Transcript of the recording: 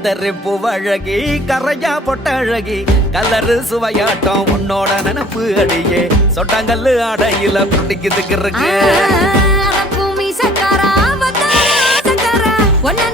கத்தரி பூவழகி கரையா பொட்டழகி கலரு சுவையாட்டம் உன்னோட நினப்பு அடியே சொட்டாங்கல்லு ஆடையில புடிக்குதுக்கு இருக்கு பூமி சக்கரா சக்கரா ஒன்ன